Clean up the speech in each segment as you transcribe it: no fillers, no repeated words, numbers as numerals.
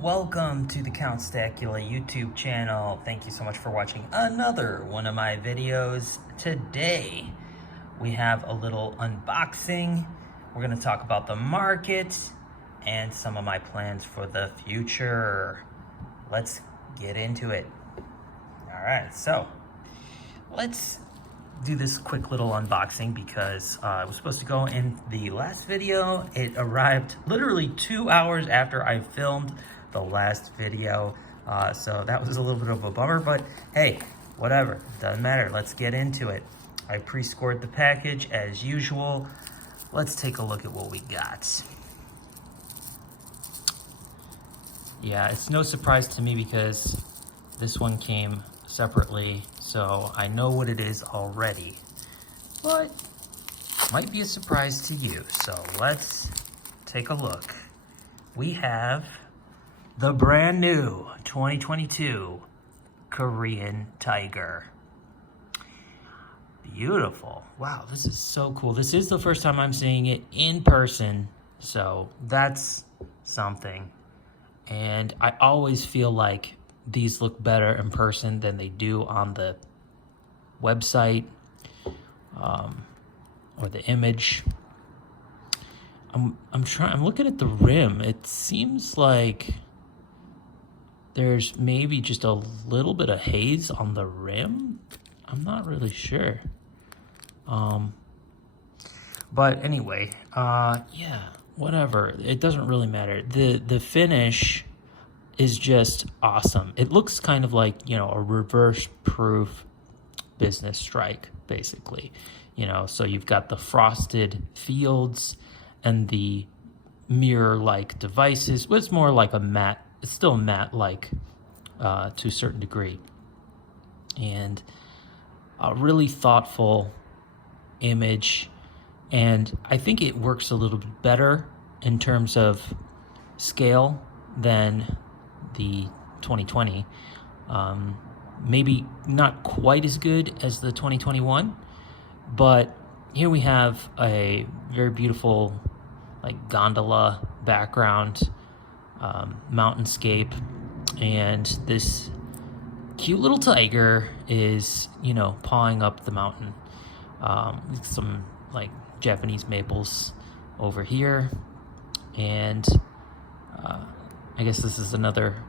Welcome to the Count Stackula YouTube channel. Thank you so much for watching another one of my videos. Today, we have a little unboxing. We're gonna talk about the market and some of my plans for the future. Let's get into it. All right, so let's do this quick little unboxing because it was supposed to go in the last video. It arrived literally 2 hours after I filmed the last video, so that was a little bit of a bummer, but hey, whatever, doesn't matter. Let's get into it. I pre-scored the package as usual. Let's take a look at what we got. Yeah, it's no surprise to me because this one came separately, so I know what it is already, but might be a surprise to you. So let's take a look. We have the brand new 2022 Korean Tiger. Beautiful. Wow, this is so cool. This is the first time I'm seeing it in person, so that's something. And I always feel like these look better in person than they do on the website or the image. I'm looking at the rim. It seems like there's maybe just a little bit of haze on the rim. I'm not really sure. But anyway, yeah, whatever. It doesn't really matter. The finish is just awesome. It looks kind of like, you know, a reverse proof business strike, basically. You know, so you've got the frosted fields and the mirror-like devices. But it's more like a matte. It's still matte-like to a certain degree. And a really thoughtful image. And I think it works a little bit better in terms of scale than the 2020. Maybe not quite as good as the 2021, but here we have a very beautiful like gondola background, mountainscape, and this cute little tiger is, you know, pawing up the mountain with some like Japanese maples over here. And I guess this is another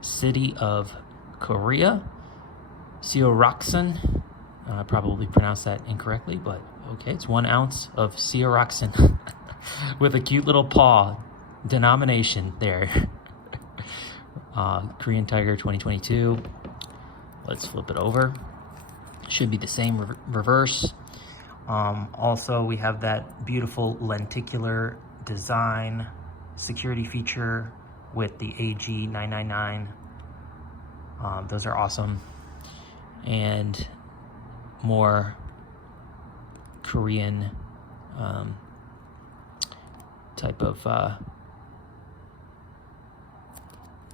city of Korea, Seoraksan. I probably pronounced that incorrectly, but okay, it's 1 ounce of Seoraksan with a cute little paw denomination there. Korean Tiger 2022. Let's flip it over. Should be the same reverse. Also, we have that beautiful lenticular design security feature with the AG999. Those are awesome. And more Korean type of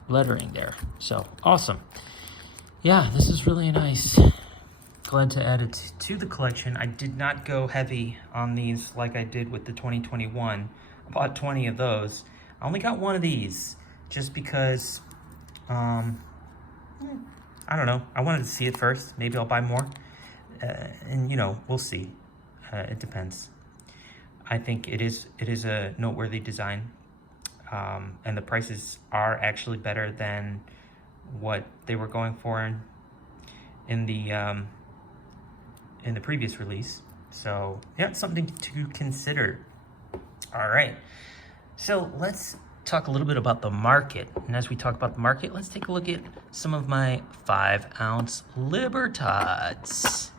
lettering there. So awesome. Yeah, this is really nice. Glad to add it to the collection. I did not go heavy on these like I did with the 2021. I bought 20 of those. I only got one of these just because, I don't know. I wanted to see it first. Maybe I'll buy more. And, you know, we'll see. It depends. I think it is a noteworthy design. And the prices are actually better than what they were going for in the previous release. So yeah, it's something to consider. All right, so let's talk a little bit about the market. And as we talk about the market, let's take a look at some of my 5 ounce Libertads.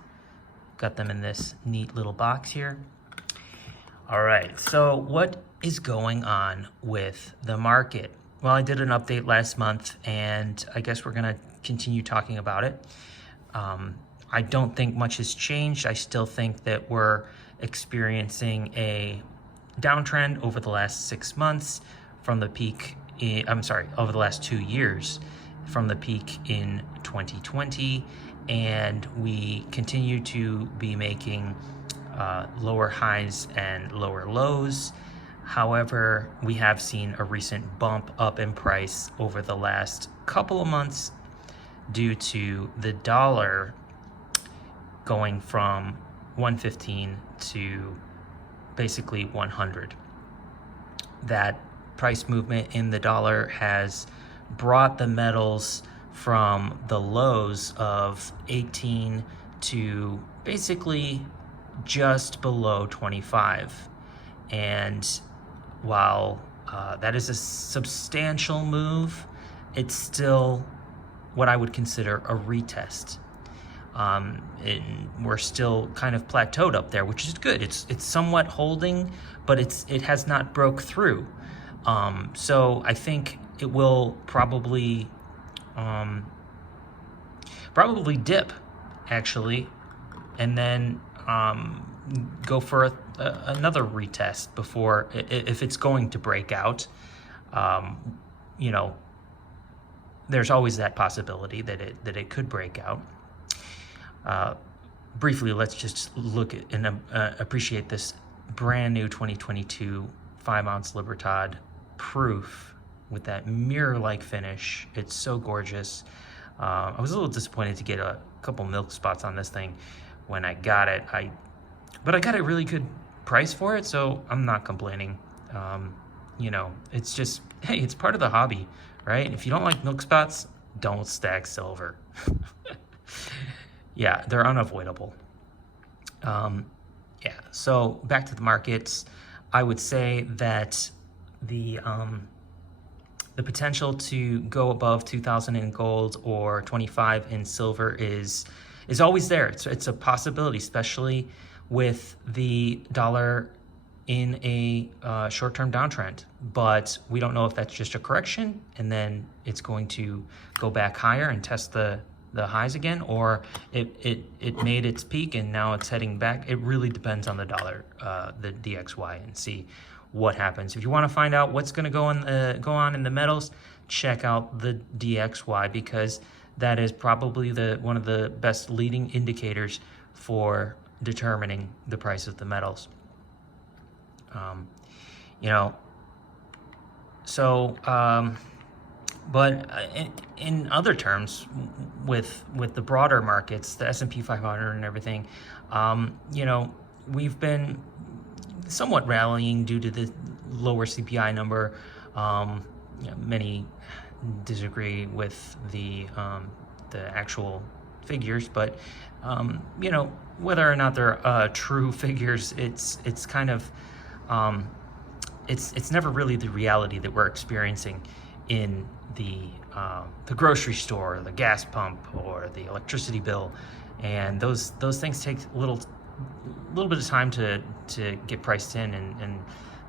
Got them in this neat little box here. All right, so what is going on with the market? Well, I did an update last month, and I guess we're gonna continue talking about it. I don't think much has changed. I still think that we're experiencing a downtrend over the last 6 months from the peak, over the last 2 years from the peak in 2020. And we continue to be making lower highs and lower lows. However, we have seen a recent bump up in price over the last couple of months due to the dollar going from 115 to basically 100. That price movement in the dollar has brought the metals from the lows of 18 to basically just below 25. And while that is a substantial move, it's still what I would consider a retest. We're still kind of plateaued up there, which is good. It's somewhat holding, but it has not broke through. So I think it will probably dip, actually, and then go for another retest before, if it's going to break out. You know, there's always that possibility that it could break out. Briefly, let's just look at and appreciate this brand new 2022 5-ounce Libertad proof with that mirror-like finish. It's so gorgeous. I was a little disappointed to get a couple milk spots on this thing when I got it. But I got a really good price for it, so I'm not complaining. You know, it's just, hey, it's part of the hobby, right? If you don't like milk spots, don't stack silver. Yeah, they're unavoidable. Yeah, so back to the markets. I would say that the potential to go above 2,000 in gold or 25 in silver is always there. It's a possibility, especially with the dollar in a short-term downtrend. But we don't know if that's just a correction and then it's going to go back higher and test the highs again, or it made its peak and now it's heading back. It really depends on the dollar, the DXY, and see what happens. If you want to find out what's going to go on in the metals, check out the DXY, because that is probably one of the best leading indicators for determining the price of the metals. You know, so but in other terms, with the broader markets, the S&P 500 and everything, you know, we've been somewhat rallying due to the lower CPI number. You know, many disagree with the actual figures, but you know, whether or not they're true figures, it's kind of it's never really the reality that we're experiencing in the grocery store, or the gas pump, or the electricity bill, and those things take a little bit of time to get priced in, and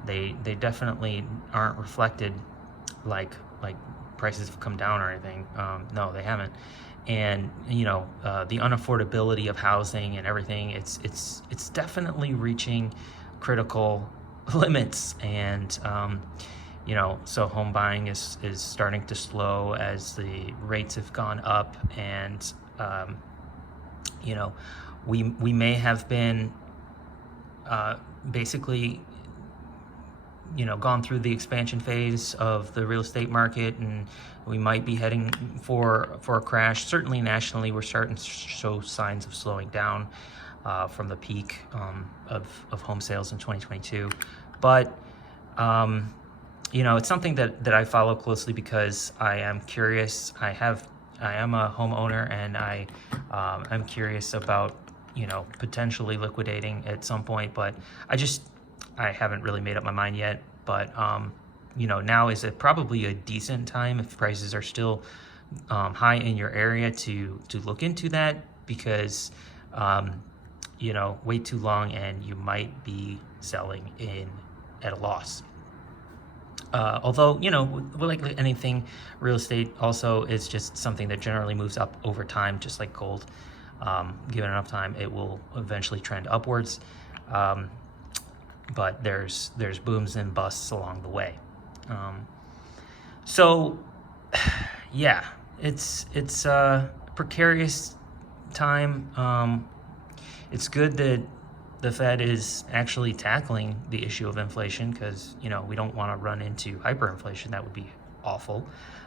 they definitely aren't reflected like prices have come down or anything. No, they haven't. And you know, the unaffordability of housing and everything, it's definitely reaching critical limits, and you know, so home buying is starting to slow as the rates have gone up, and you know, we may have been basically, you know, gone through the expansion phase of the real estate market, and we might be heading for a crash. Certainly nationally, we're starting to show signs of slowing down from the peak of home sales in 2022. But you know, it's something that I follow closely because I am curious. I am a homeowner, and I'm curious about, you know, potentially liquidating at some point, but I haven't really made up my mind yet. But you know, now is probably a decent time, if prices are still high in your area, to look into that, because you know, wait too long and you might be selling at a loss. Although, you know, like anything, real estate also is just something that generally moves up over time, just like gold. Given enough time, it will eventually trend upwards. But there's booms and busts along the way. So yeah, it's a precarious time. It's good that the Fed is actually tackling the issue of inflation, because, you know, we don't want to run into hyperinflation. That would be awful.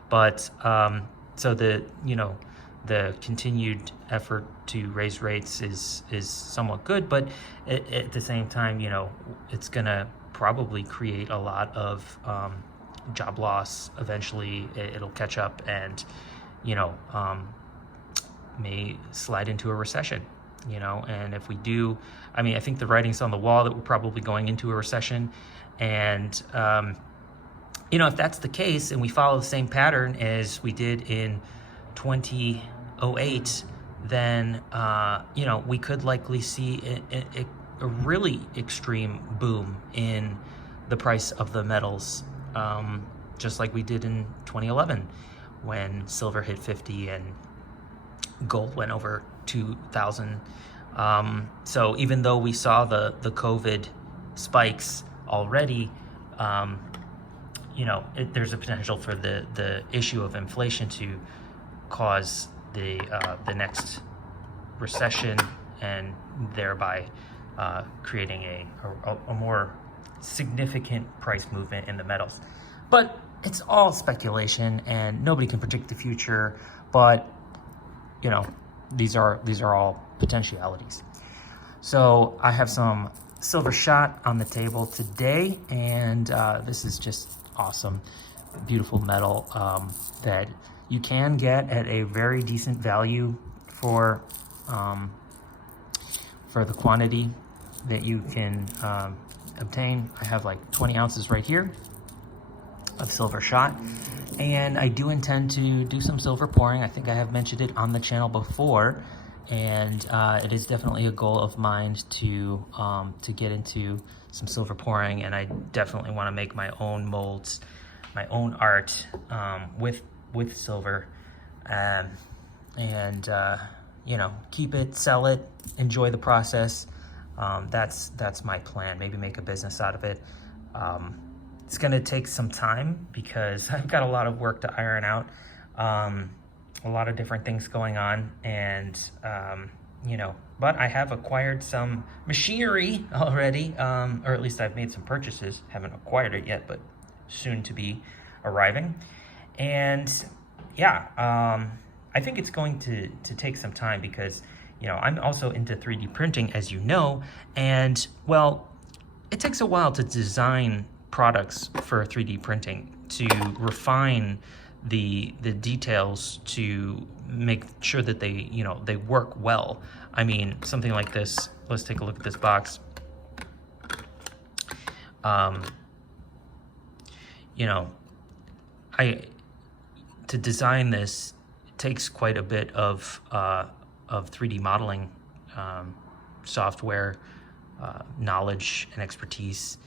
But so the, you know, the continued effort to raise rates is somewhat good, but at the same time, you know, it's gonna probably create a lot of job loss. Eventually it'll catch up, and, you know, may slide into a recession, you know. And if we do, I mean, I think the writing's on the wall that we're probably going into a recession. And you know, if that's the case and we follow the same pattern as we did in 2008, then you know, we could likely see a really extreme boom in the price of the metals, just like we did in 2011 when silver hit 50 and gold went over 2,000. So even though we saw the COVID spikes already, you know, there's a potential for the issue of inflation to cause the next recession, and thereby creating a more significant price movement in the metals. But it's all speculation, and nobody can predict the future. But, you know, these are all potentialities. So I have some silver shot on the table today, and this is just awesome, beautiful metal that you can get at a very decent value for the quantity that you can obtain. I have like 20 ounces right here of silver shot, and I do intend to do some silver pouring. I think I have mentioned it on the channel before, and it is definitely a goal of mine to get into some silver pouring. And I definitely want to make my own molds, my own art with silver, and you know, keep it, sell it, enjoy the process. That's my plan. Maybe make a business out of it. It's going to take some time because I've got a lot of work to iron out, a lot of different things going on, and you know, but I have acquired some machinery already, or at least I've made some purchases. Haven't acquired it yet, but soon to be arriving. And yeah, I think it's going to take some time because, you know, I'm also into 3D printing, as you know, and well, it takes a while to design products for 3D printing, to refine the details, to make sure that they, you know, they work well. I mean, something like this, let's take a look at this box. You know, to design this, it takes quite a bit of 3D modeling software, knowledge and expertise,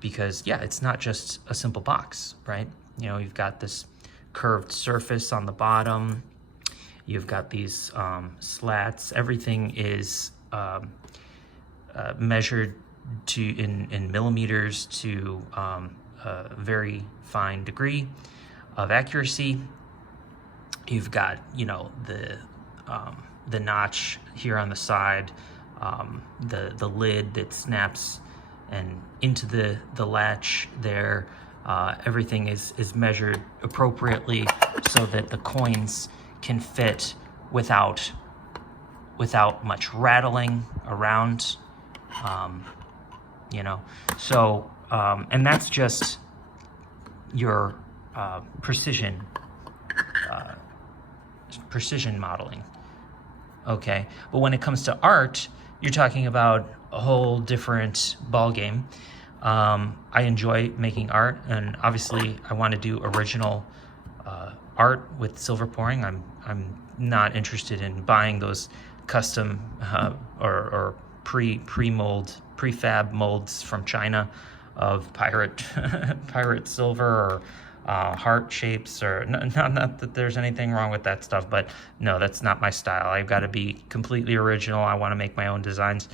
because yeah, it's not just a simple box, right? You know, you've got this curved surface on the bottom, you've got these slats. Everything is measured in millimeters to a very fine degree of accuracy. You've got, you know, the notch here on the side, the lid that snaps and into the latch there. Everything is measured appropriately so that the coins can fit without much rattling around, you know. So and that's just your precision modeling, okay? But when it comes to art, you're talking about a whole different ballgame. I enjoy making art, and obviously I want to do original art with silver pouring. I'm not interested in buying those custom or prefab molds from China of pirate silver or heart shapes, or not that there's anything wrong with that stuff, but no, that's not my style. I've got to be completely original. I want to make my own designs.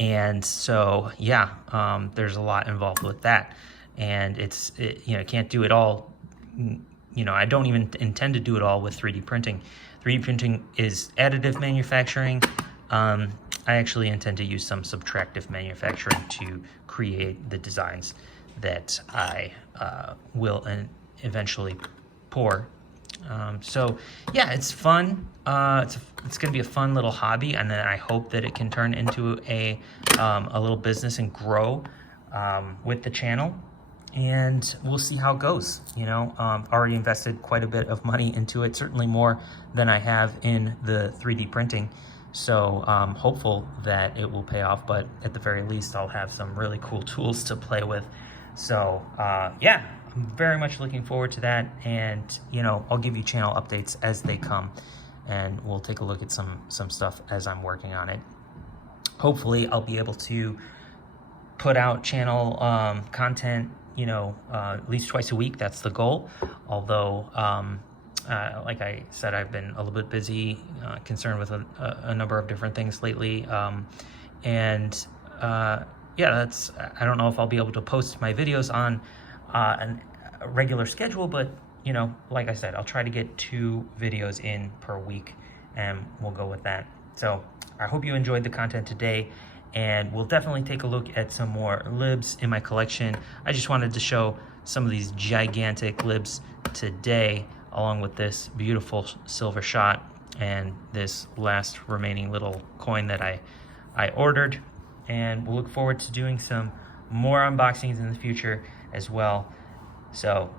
And so, yeah, there's a lot involved with that, and you know, can't do it all. You know, I don't even intend to do it all with 3D printing. 3D printing is additive manufacturing. I actually intend to use some subtractive manufacturing to create the designs that I will eventually pour. So yeah, it's fun. It's going to be a fun little hobby, and then I hope that it can turn into a little business and grow with the channel. And we'll see how it goes. You know, already invested quite a bit of money into it, certainly more than I have in the 3D printing. So hopeful that it will pay off, but at the very least, I'll have some really cool tools to play with. So yeah, I'm very much looking forward to that. And, you know, I'll give you channel updates as they come, and we'll take a look at some stuff as I'm working on it. Hopefully I'll be able to put out channel content, you know, at least twice a week. That's the goal. Although, like I said, I've been a little bit busy, concerned with a number of different things lately. Yeah, I don't know if I'll be able to post my videos on a regular schedule, but, you know, like I said, I'll try to get 2 videos in per week, and we'll go with that. So I hope you enjoyed the content today, and we'll definitely take a look at some more libs in my collection. I just wanted to show some of these gigantic libs today, along with this beautiful silver shot and this last remaining little coin that I ordered. And we'll look forward to doing some more unboxings in the future as well. So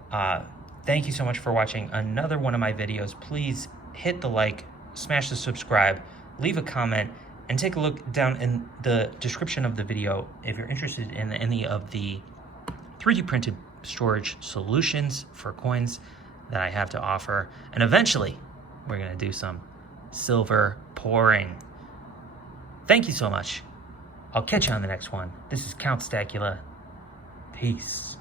thank you so much for watching another one of my videos. Please hit the like, smash the subscribe, leave a comment, and take a look down in the description of the video if you're interested in any of the 3D printed storage solutions for coins that I have to offer. And eventually, we're gonna do some silver pouring. Thank you so much. I'll catch you on the next one. This is Count Stackula. Peace.